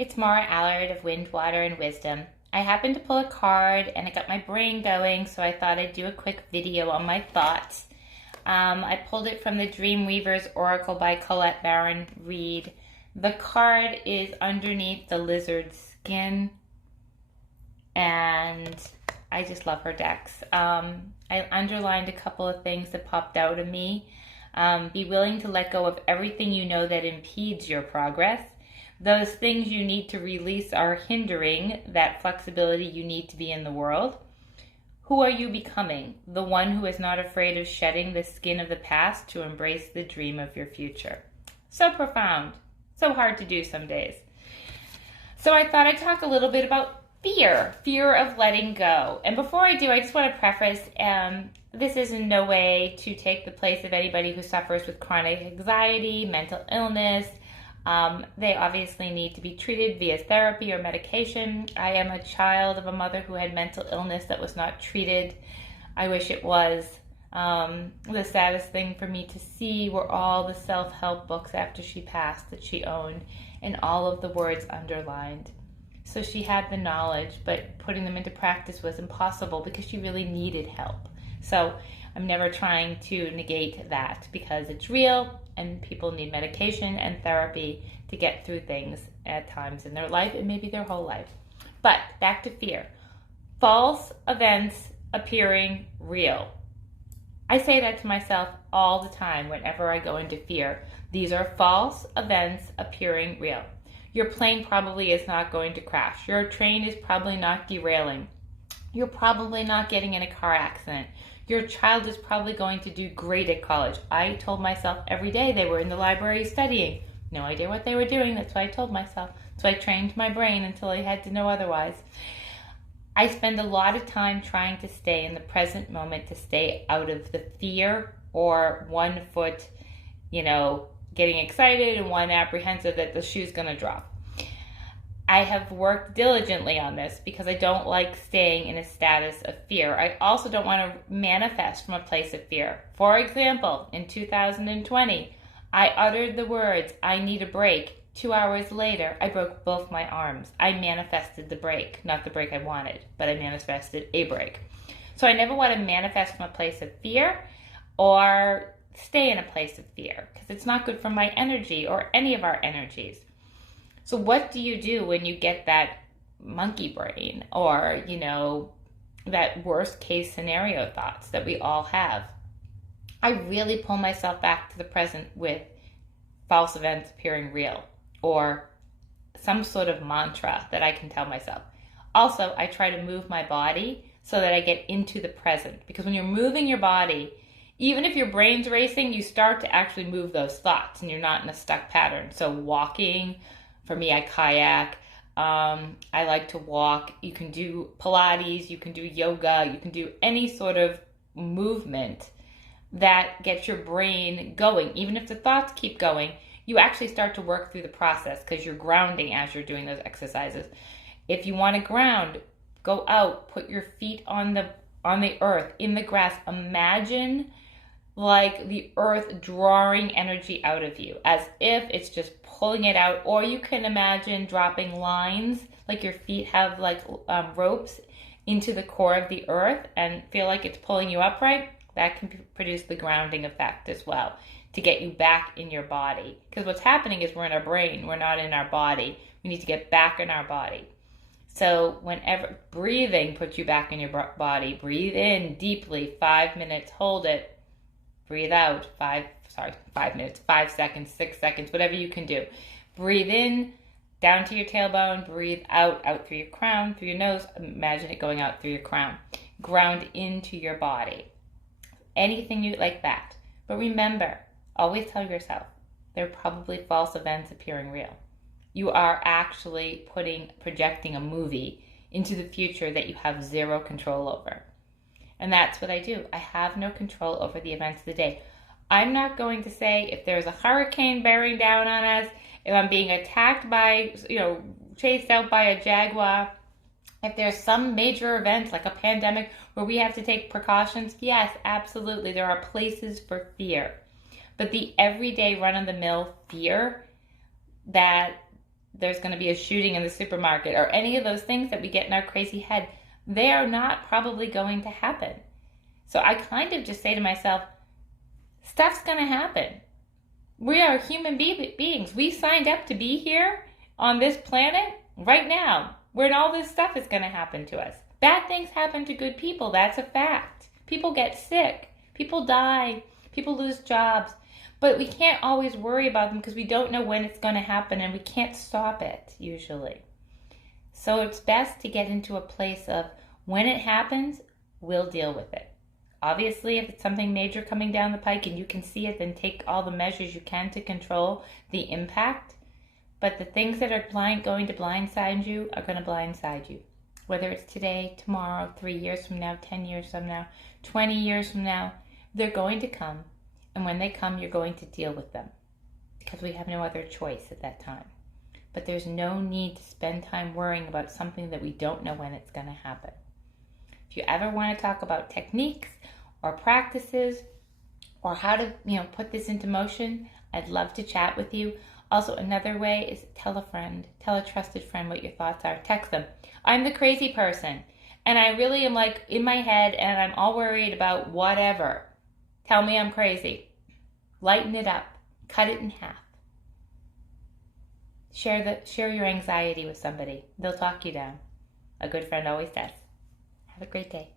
It's Maura Allard of Wind, Water, and Wisdom. I happened to pull a card and it got my brain going, so I thought I'd do a quick video on my thoughts. I pulled it from the Dream Weaver's Oracle by Colette Baron Reed. The card is underneath the lizard's skin, and I just love her decks. I underlined a couple of things that popped out of me. Be willing to let go of everything you know that impedes your progress. Those things you need to release are hindering that flexibility you need to be in the world. Who are you becoming? The one who is not afraid of shedding the skin of the past to embrace the dream of your future. So profound. So hard to do some days. So I thought I'd talk a little bit about fear of letting go. And before I do, I just want to preface, this is in no way to take the place of anybody who suffers with chronic anxiety, mental illness. They obviously need to be treated via therapy or medication. I am a child of a mother who had mental illness that was not treated. I wish it was. The saddest thing for me to see were all the self-help books after she passed that she owned and all of the words underlined. So she had the knowledge, but putting them into practice was impossible because she really needed help. So I'm never trying to negate that because it's real and people need medication and therapy to get through things at times in their life and maybe their whole life. But back to fear. False events appearing real. I say that to myself all the time whenever I go into fear. These are false events appearing real. Your plane probably is not going to crash. Your train is probably not derailing. You're probably not getting in a car accident. Your child is probably going to do great at college. I told myself every day they were in the library studying. No idea what they were doing. That's what I told myself. So I trained my brain until I had to know otherwise. I spend a lot of time trying to stay in the present moment, to stay out of the fear or one foot, getting excited and one apprehensive that the shoe's going to drop. I have worked diligently on this because I don't like staying in a status of fear. I also don't want to manifest from a place of fear. For example, in 2020, I uttered the words, "I need a break." 2 hours later, I broke both my arms. I manifested the break, not the break I wanted, but I manifested a break. So I never want to manifest from a place of fear or stay in a place of fear because it's not good for my energy or any of our energies. So what do you do when you get that monkey brain or, that worst case scenario thoughts that we all have? I really pull myself back to the present with false events appearing real or some sort of mantra that I can tell myself. Also, I try to move my body so that I get into the present because when you're moving your body, even if your brain's racing, you start to actually move those thoughts and you're not in a stuck pattern. So walking, for me, I kayak. I like to walk. You can do Pilates. You can do yoga. You can do any sort of movement that gets your brain going. Even if the thoughts keep going, you actually start to work through the process because you're grounding as you're doing those exercises. If you want to ground, go out, put your feet on the earth, in the grass. Imagine like the earth drawing energy out of you as if it's just pulling it out. Or you can imagine dropping lines like your feet have like ropes into the core of the earth and feel like it's pulling you upright. That can produce the grounding effect as well to get you back in your body. Because what's happening is we're in our brain, we're not in our body. We need to get back in our body. So whenever breathing puts you back in your body, breathe in deeply, 5 minutes, hold it. Breathe out, 5 minutes, 5 seconds, 6 seconds, whatever you can do. Breathe in, down to your tailbone. Breathe out through your crown, through your nose. Imagine it going out through your crown. Ground into your body. Anything you like that. But remember, always tell yourself, there are probably false events appearing real. You are actually projecting a movie into the future that you have zero control over. And that's what I do. I have no control over the events of the day. I'm not going to say if there's a hurricane bearing down on us, if I'm being attacked by, chased out by a jaguar, if there's some major event like a pandemic where we have to take precautions. Yes, absolutely. There are places for fear. But the everyday run-of-the-mill fear that there's going to be a shooting in the supermarket, or any of those things that we get in our crazy head, they are not probably going to happen. So I kind of just say to myself, stuff's going to happen. We are human beings. We signed up to be here on this planet right now, where all this stuff is going to happen to us. Bad things happen to good people. That's a fact. People get sick. People die. People lose jobs. But we can't always worry about them because we don't know when it's going to happen, and we can't stop it usually. So it's best to get into a place of, when it happens, we'll deal with it. Obviously, if it's something major coming down the pike and you can see it, then take all the measures you can to control the impact. But the things that are going to blindside you are going to blindside you. Whether it's today, tomorrow, 3 years from now, 10 years from now, 20 years from now, they're going to come. And when they come, you're going to deal with them, because we have no other choice at that time. But there's no need to spend time worrying about something that we don't know when it's going to happen. If you ever want to talk about techniques or practices or how to, put this into motion, I'd love to chat with you. Also, another way is tell a friend, tell a trusted friend what your thoughts are. Text them. I'm the crazy person, and I really am like in my head, and I'm all worried about whatever. Tell me I'm crazy. Lighten it up. Cut it in half. Share your anxiety with somebody. They'll talk you down. A good friend always does. Have a great day.